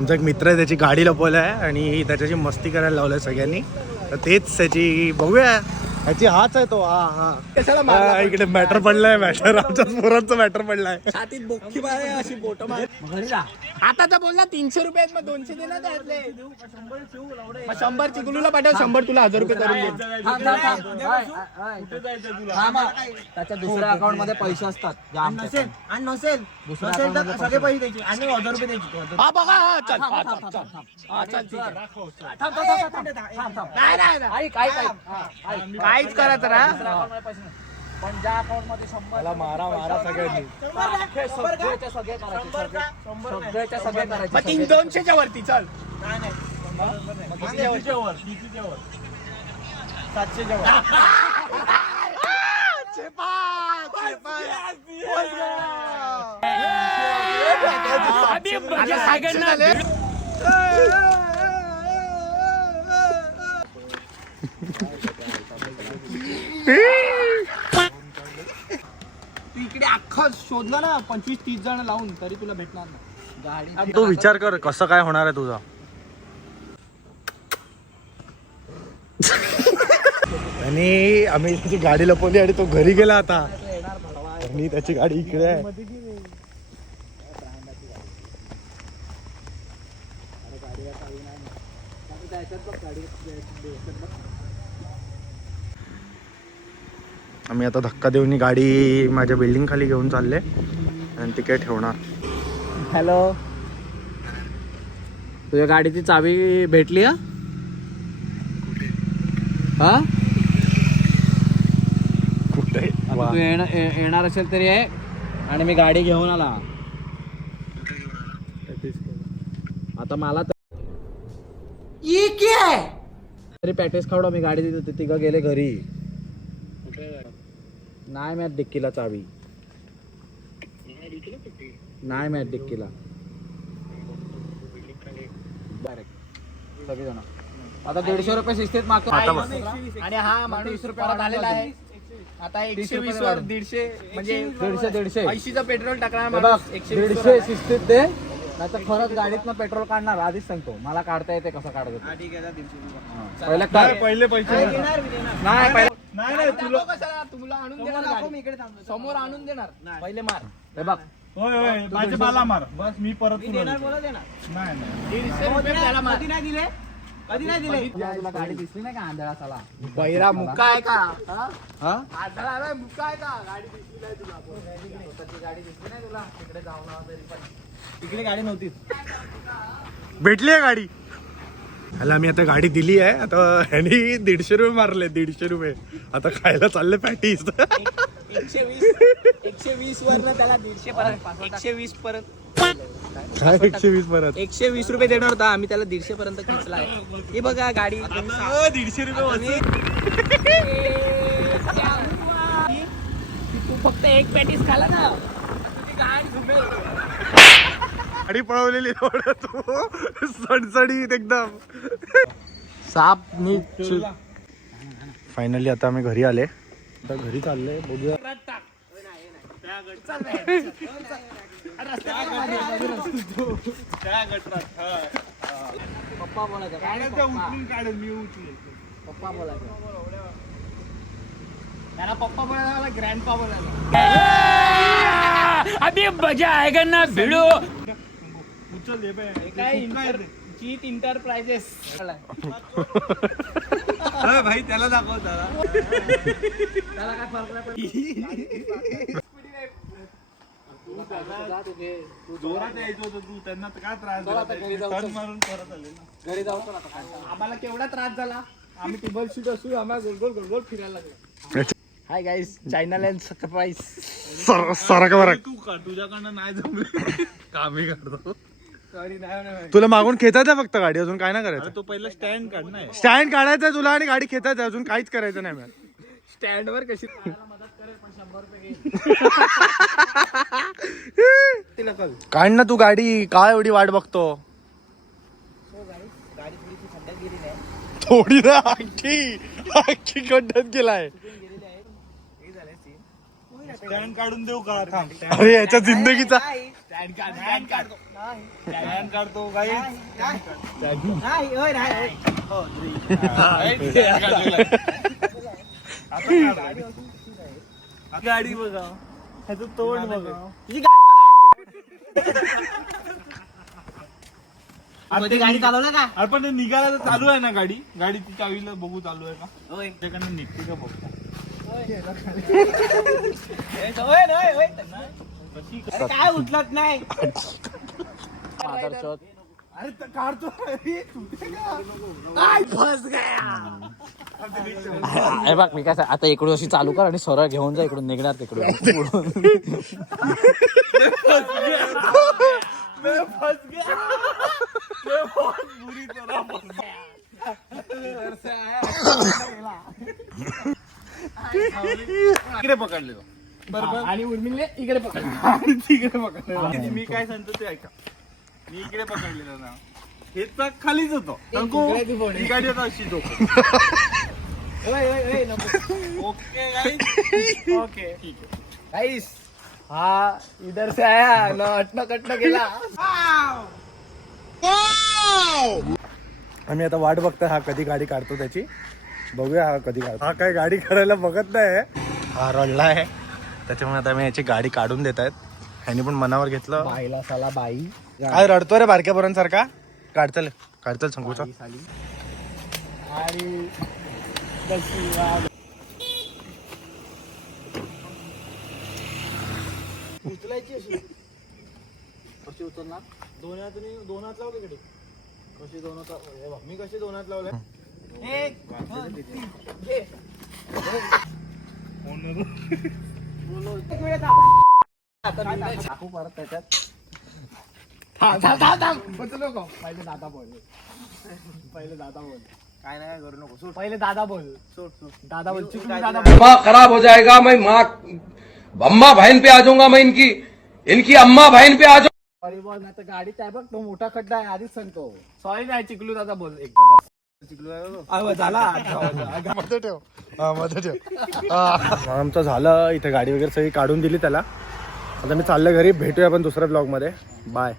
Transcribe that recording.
आमचा एक मित्र आहे, त्याची गाडी लपवली आहे आणि त्याच्याशी मस्ती करायला लावलंय सगळ्यांनी. तर तेच त्याची बघूया, ह्याची हाच आहे तो. हा इकडे मॅटर पडलाय, मॅटर आमच्याच पोरांचं मॅटर पडलाय. छातीत बोक्की मारे अशी बोट मार. आता तर बोलला 300 रुपये मग 200 दे ना त्यातले. 100 चिकुलूला पाठव, 100 तुला 1000 रुपये करून दे. त्याच्या दुसऱ्या अकाउंट मध्ये पैसे असतात. नसेल तर सगळे पैसे द्यायचे आणि 1000 रुपये द्यायचे. हा बघा, हा चल, हा चल ठीक आहे. नाही काहीच करायचं ना. पण ज्या अकाउंट मध्ये 100 मारा सगळ्यांनी. सगळे करायचे. मग 200च्या वरती चल. 700च्या वर. तू इकडे अख्खं शोधलं ना 25-30 जण लावून तरी तुला भेटणार ना गाडी. तू विचार कर कसं काय होणार आहे तुझा. आणि आम्ही त्याची गाडी लपवली आणि तो घरी गेला आता आणि त्याची गाडी इकडे आहे. आम्ही आता धक्का देऊन गाडी माझ्या बिल्डिंग खाली घेऊन चालले आणि तिकडे ठेवणार. हॅलो, तुझ्या गाडीची चावी भेटली? हा कुठे तू येणार असेल तरी आहे आणि मी गाडी घेऊन आला. आता मला तरी पॅकेज खावडा मी गाडी देतो. तिघं गेले घरी. नाही मॅच डिक्कीला चावी नाही. मॅच डिक्कीला सगळेजण आता 150 रुपये शिस्तीत मागतो. आणि हा माणूस 20 रुपयाला आलेला आहे. आता 120 वर 150 म्हणजे 150 80चं पेट्रोल टाकणार बघ. माणूस. 150 शिस्तीत दे, नाही तर खरंच गाडीतनं पेट्रोल काढणार. आधीच सांगतो, मला काढता येते कसं काढत. पहिले काय पहिले पैसे नाही तुला आणून देणार, समोर आणून देणार. पहिले मार. हे बघ होय माझे मला मार बस. मी परत देणार. नाही 150 रुपये त्याला मार. कधी नाही दिले तुला गाडी दिसली नाही का आंधळा साला? बैरा मुक्का आहे का? हा आढळाला मुक्का आहे का? गाडी दिसली नाही तुला. स्वतःची गाडी दिसली नाही तुला? तिकडे जाऊन आला तरी पण इकडे गाडी नव्हती. भेटली आहे गाडी. ह्याला मी आता गाडी दिली आहे. आता ह्यानी 150 रुपये मारले. 150 रुपये आता खायला चालले पॅटीस. 120 वर त्याला 150 पर्यंत 120 पर्यंत काय 120 परत 120 रुपये देणार होता. आम्ही त्याला 150 पर्यंत खेचलाय. हे बघा गाडी 150 रुपये. तू फक्त एक पॅटीस खाला ना तुझी गाडी झुमेल. गाडी पळवलेली तू सडसडीत एकदम. साप नीट. फायनली आता आम्ही घरी आले. आता घरी चालले, बघूया. पप्पा बोलायचं. उचलून काढेल मी. उचलून पप्पा बोलायचं. त्याला पप्पा बोलायला, ग्रँडपा बोलायला. अभी मजा आएगा ना भिड़ो. उचल दे बे. काय जीत इंटरप्राइजेस. भाई त्याला दाखव त्याला. त्याला काय फरक नाही पडत. जोरात यायचं होतं तू. त्यांना काय त्रास झाला? टर्न मारून परत आले ना. घरी जाऊ आता. आम्हाला केवढा त्रास झाला. आम्ही टेबल शीट असू आम्हाला गोल गोल गोल फिरायला लागलो. Hi guys, China land surprise. सारखं बरं. तू का तुझ्याकडनं नाही जमले. कामी काढतो. सॉरी नाही तुला मागून खेचायचं फक्त गाडी, अजून काय नाही करायचं. तो पहिला स्टँड काढ ना. स्टँड काढायचं तुला आणि गाडी खेचायचं, अजून काहीच करायचं नाही. मॅम स्टँड वर कशी काढ ना तू गाडी. काय एवढी वाट बघतो? थोडी ना, अख्खी खड्ड्यात गेलाय. स्टँड काढून देऊ का थांब अरे याच्या जिंदगीचा स्टँड काढतो काही गाडी बघा ह्याचं तोंड बघा गाडी चालवलं का आपण निघायला तर चालू आहे ना गाडी ती चावीला बघू चालू आहे का त्याच्याकडनं निघते का बघू काय उचलत नाही अरे काढतो हे बघ मी काय आता इकडून अशी चालू कर आणि सरळ घेऊन जा इकडून निघणार तिकडून इकडे पकडले बरोबर आणि उर्मिलने इकडे पकडलं तिकडे पकडले मी काय सांगतो ते ऐका मी इकडे पकडलेलं ना हे तर खालीच होतो ही गाडी आता अशी ओके ओके ठीक आहे गाइस हा इधर से आया न अटन कटन गेला आम्ही आता वाट बघतोय हा कधी गाडी काढतो त्याची. बघूया हा कधी काढतो. हा काय गाडी काढायला बघत नाही. हा रडला आहे त्याच्यामुळे आता मी याची गाडी काढून देत आहेत. ह्यानी पण मनावर घेतलं. बाईला साला बाई काय रडतोय रे बारक्या पोरांसारखा. काढतल संकोचा आणि उचलायची अशी कशी उचलणार दोन हात लावले इकडे कशी दोन हात मी कशी दोन हात लावले टाकू परत त्याच्यात पहिले दादा बोल काय नाही करू नको सोड पहिले दादा बोल सोड दादा बोल चुकून दादा बोल दिमाग खराब हो जाएगा मैं माँ अम्मा बहन पे आ जाऊंगा मैं इनकी अम्मा बहन पे आ जाऊंगा. सॉरी बोल नाही तर गाडीत आहे बघ तो मोठा खड्डा आहे आधीच सांगतो सॉरी नाही चिकलू दादा बोल एकदा बस चिकलू झाला मध्ये ठेव. आमचं झालं इथे गाडी वगैरे सगळी काढून दिली त्याला. आता मी चाललं घरी. भेटूया आपण दुसऱ्या ब्लॉग मध्ये. बाय.